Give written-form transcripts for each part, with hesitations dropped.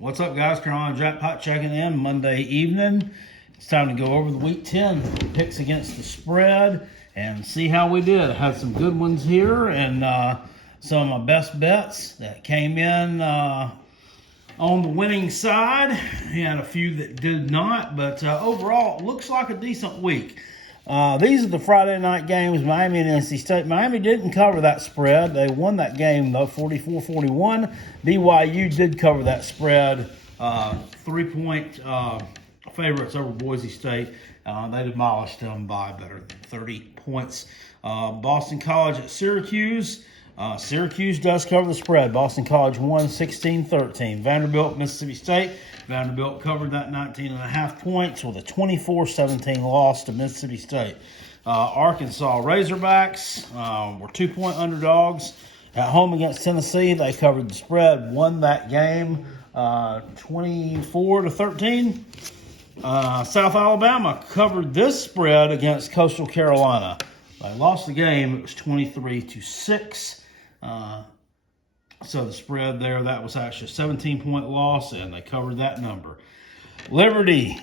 What's up, guys? Carolina Jackpot checking in Monday evening. It's time to go over the Week 10 picks against the spread and see how we did. I had some good ones here and some of my best bets that came in on the winning side. We had a few that did not, but overall, it looks like a decent week. These are the Friday night games, Miami and NC State. Miami didn't cover that spread. They won that game, though, 44-41. BYU did cover that spread, 3-point favorites over Boise State. They demolished them by better than 30 points. Boston College at Syracuse. Syracuse does cover the spread. Boston College won 16-13. Vanderbilt, Mississippi State. Vanderbilt covered that 19.5 points with a 24-17 loss to Mississippi State. Arkansas Razorbacks were 2-point underdogs at home against Tennessee. They covered the spread, won that game 24-13. South Alabama covered this spread against Coastal Carolina. They lost the game. It was 23-6. So the spread there, that was actually a 17-point loss, and they covered that number. Liberty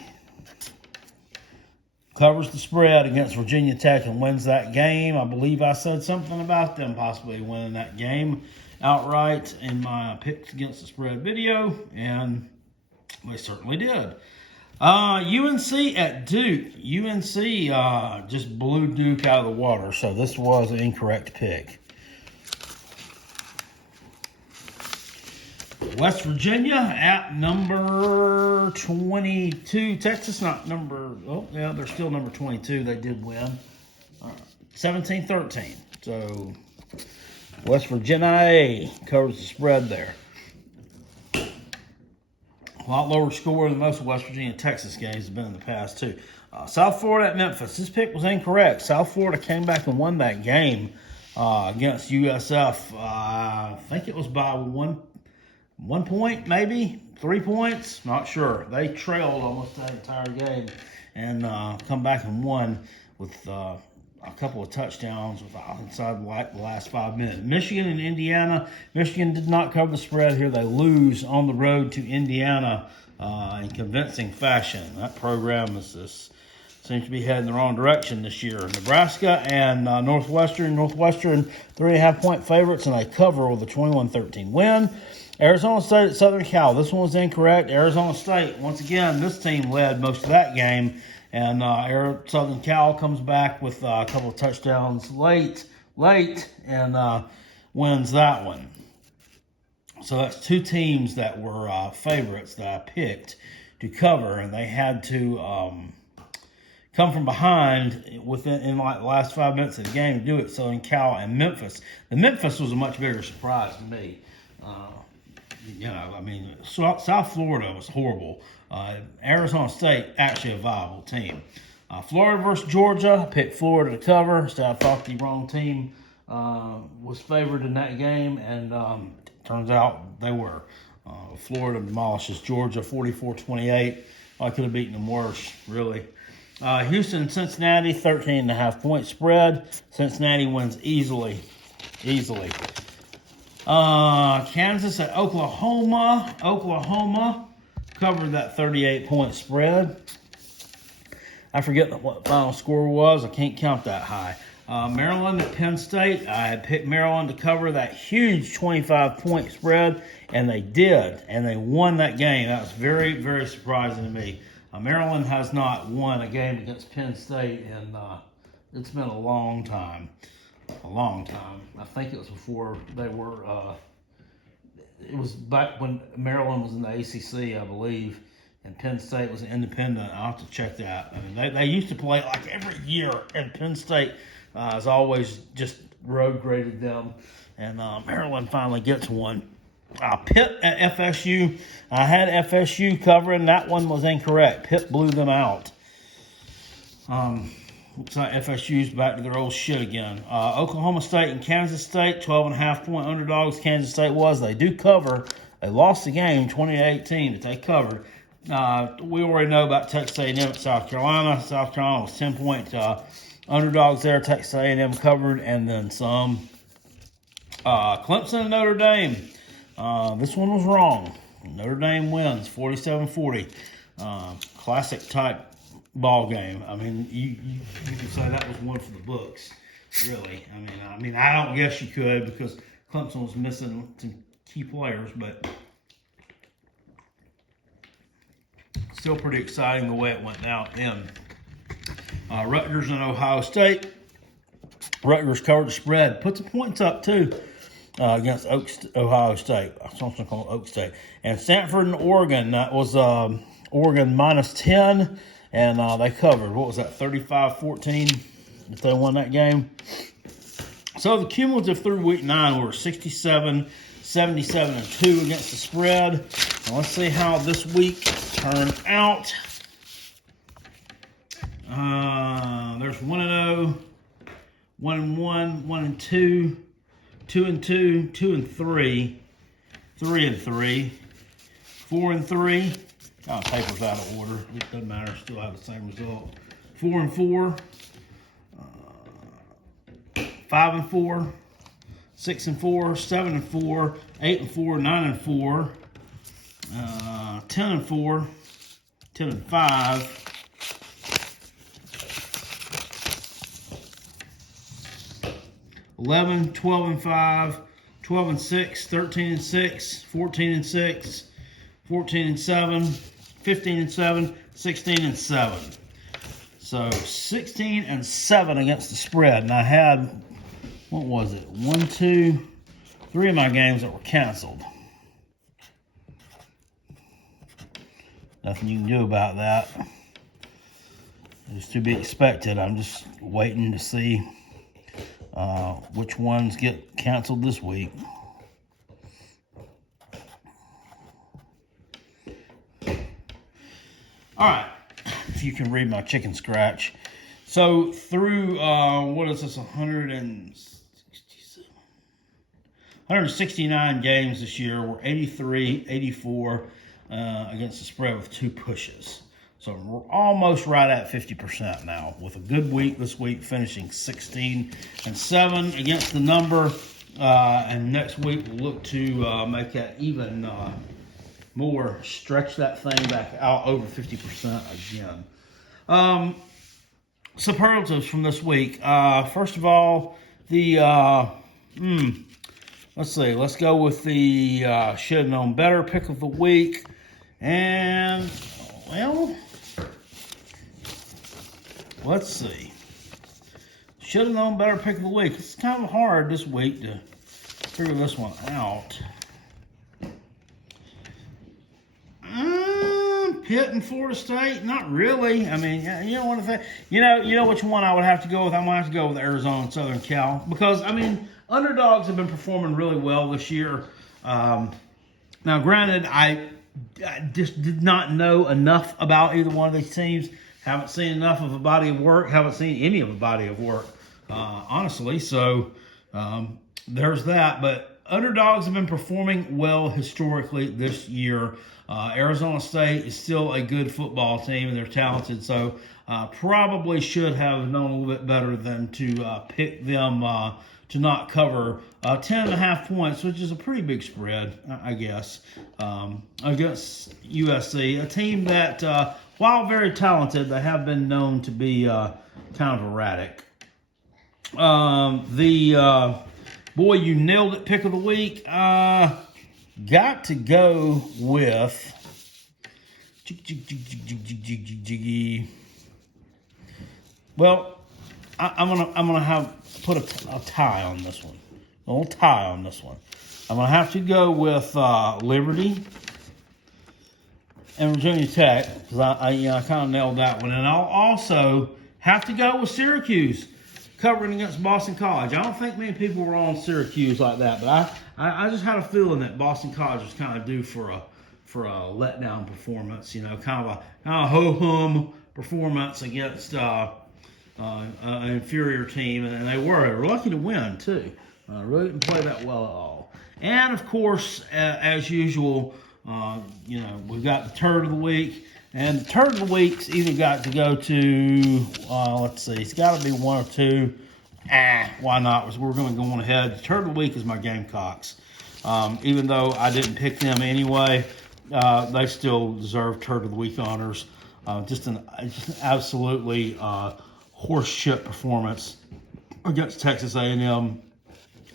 covers the spread against Virginia Tech and wins that game. I believe I said something about them possibly winning that game outright in my picks against the spread video, and they certainly did. UNC at Duke. UNC just blew Duke out of the water, so this was an incorrect pick. West Virginia at number 22. Texas not number, oh, yeah, they're still number 22. They did win. 17-13. So West Virginia covers the spread there. A lot lower score than most West Virginia Texas games have been in the past, too. South Florida at Memphis. This pick was incorrect. South Florida came back and won that game against USF. I think it was by one point, maybe 3 points, not sure. They trailed almost that entire game and come back and won with a couple of touchdowns inside the last 5 minutes. Michigan and Indiana. Michigan did not cover the spread here. They lose on the road to Indiana in convincing fashion. That program seems to be heading the wrong direction this year. Nebraska and Northwestern. Northwestern 3.5-point favorites, and they cover with a 21-13 win. Arizona State at Southern Cal. This one was incorrect. Arizona State, once again, this team led most of that game. And Southern Cal comes back with a couple of touchdowns late, and wins that one. So that's two teams that were favorites that I picked to cover, and they had to come from behind in like the last 5 minutes of the game to do it. Southern Cal and Memphis. The Memphis was a much bigger surprise to me. South Florida was horrible. Arizona State, actually a viable team. Florida versus Georgia, I picked Florida to cover. Instead, I thought the wrong team was favored in that game, and turns out they were. Florida demolishes Georgia 44-28. I could have beaten them worse, really. Houston and Cincinnati, 13.5-point spread. Cincinnati wins easily. Kansas at Oklahoma. Oklahoma covered that 38-point spread. I forget what the final score was. I can't count that high. Maryland at Penn State. I had picked Maryland to cover that huge 25-point spread, and they did. And they won that game. That was very, very surprising to me. Maryland has not won a game against Penn State, and it's been a long time. I think it was before they were, it was back when Maryland was in the ACC, I believe, and Penn State was independent. I'll have to check that. I mean, they used to play like every year, and Penn State has always just road graded them, and Maryland finally gets one. Pitt at FSU. I had FSU covering. That one was incorrect. Pitt blew them out. Looks like FSU's back to their old shit again. Oklahoma State and Kansas State, 12.5-point underdogs. Kansas State was. They do cover. They lost the game 20-18, but they covered. We already know about Texas A&M at South Carolina. South Carolina was 10-point underdogs there. Texas A&M covered, and then some. Clemson and Notre Dame. This one was wrong. Notre Dame wins 47-40. Classic type ball game. I mean, you can say that was one for the books, really. I mean, I don't guess you could because Clemson was missing some key players, but still pretty exciting the way it went down in Rutgers and Ohio State. Rutgers covered the spread, put the points up too against Ohio State. I was going to call it Oak State. And Stanford and Oregon, that was Oregon minus 10, and they covered. What was that, 35-14 if they won that game? So the cumulative through week 9 were 67, 77, and 2 against the spread. And let's see how this week turned out. There's 1-0, 1-1, 1-2, 2-2, 2-3, 3-3, 4-3. Oh, paper's out of order. It doesn't matter. Still have the same result. 4-4, 5-4, 6-4, 7-4, 8-4, 9-4, 10-4, 10-5. 11, 12-5, 12-6, 13-6, 14-6, 14-7, 15-7, 16-7. So 16-7 against the spread. And I had, what was it? 1, 2, 3 of my games that were canceled. Nothing you can do about that. It's to be expected. I'm just waiting to see which ones get canceled this week. All right, if you can read my chicken scratch. So through, what is this, 169 games this year, we're 83, 84 against the spread with 2 pushes. So we're almost right at 50% now, with a good week this week, finishing 16-7 against the number. And next week we'll look to make that even more, stretch that thing back out over 50% again. Superlatives from this week. First of all, the let's see. Let's go with the should have known better pick of the week, and well. Let's see. Should have known better pick of the week. It's kind of hard this week to figure this one out. Pitt and Florida State? Not really. I mean, you know what I think? You know which one I would have to go with? I'm going to have to go with Arizona and Southern Cal. Because, I mean, underdogs have been performing really well this year. Now, granted, I just did not know enough about either one of these teams. Haven't seen enough of a body of work. Haven't seen any of a body of work, honestly. So there's that. But underdogs have been performing well historically this year. Arizona State is still a good football team, and they're talented. So probably should have known a little bit better than to pick them to not cover 10.5 points, which is a pretty big spread, I guess, against USC, a team that, while very talented, they have been known to be kind of erratic. Boy, you nailed it, pick of the week. Got to go with well, I'm gonna put a tie on this one. A little tie on this one. I'm gonna have to go with Liberty and Virginia Tech, because I kind of nailed that one. And I'll also have to go with Syracuse, covering against Boston College. I don't think many people were on Syracuse like that, but I just had a feeling that Boston College was kind of due for a letdown performance. You know, kind of a ho-hum performance against an inferior team, and they were lucky to win too. Really didn't play that well at all. And of course, as usual, we've got the turd of the week. And the turd of the week's either got to go to, let's see, it's got to be one or two. Why not? We're going to go on ahead. The turd of the week is my Gamecocks. Even though I didn't pick them anyway, they still deserve Turd of the Week honors. Just an absolutely horse shit performance against Texas A&M.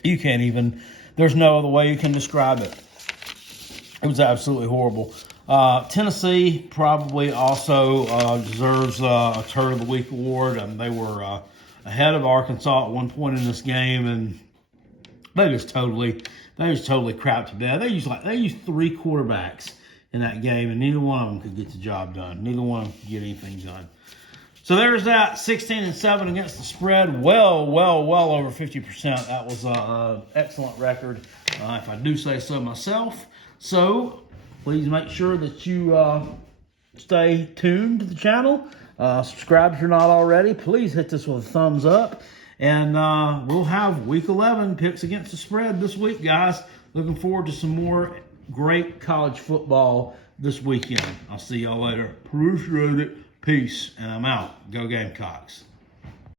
You can't even, there's no other way you can describe it. It was absolutely horrible. Tennessee probably also deserves a Turd of the Week award. They were ahead of Arkansas at one point in this game, and they just totally crapped to bed. They used 3 quarterbacks in that game, and neither one of them could get the job done. Neither one of them could get anything done. So there's that, 16-7 against the spread. Well over 50%. That was an excellent record, if I do say so myself. So please make sure that you stay tuned to the channel. Subscribe if you're not already. Please hit this with a thumbs up. And we'll have Week 11 picks against the spread this week, guys. Looking forward to some more great college football this weekend. I'll see y'all later. Appreciate it. Peace. And I'm out. Go Gamecocks.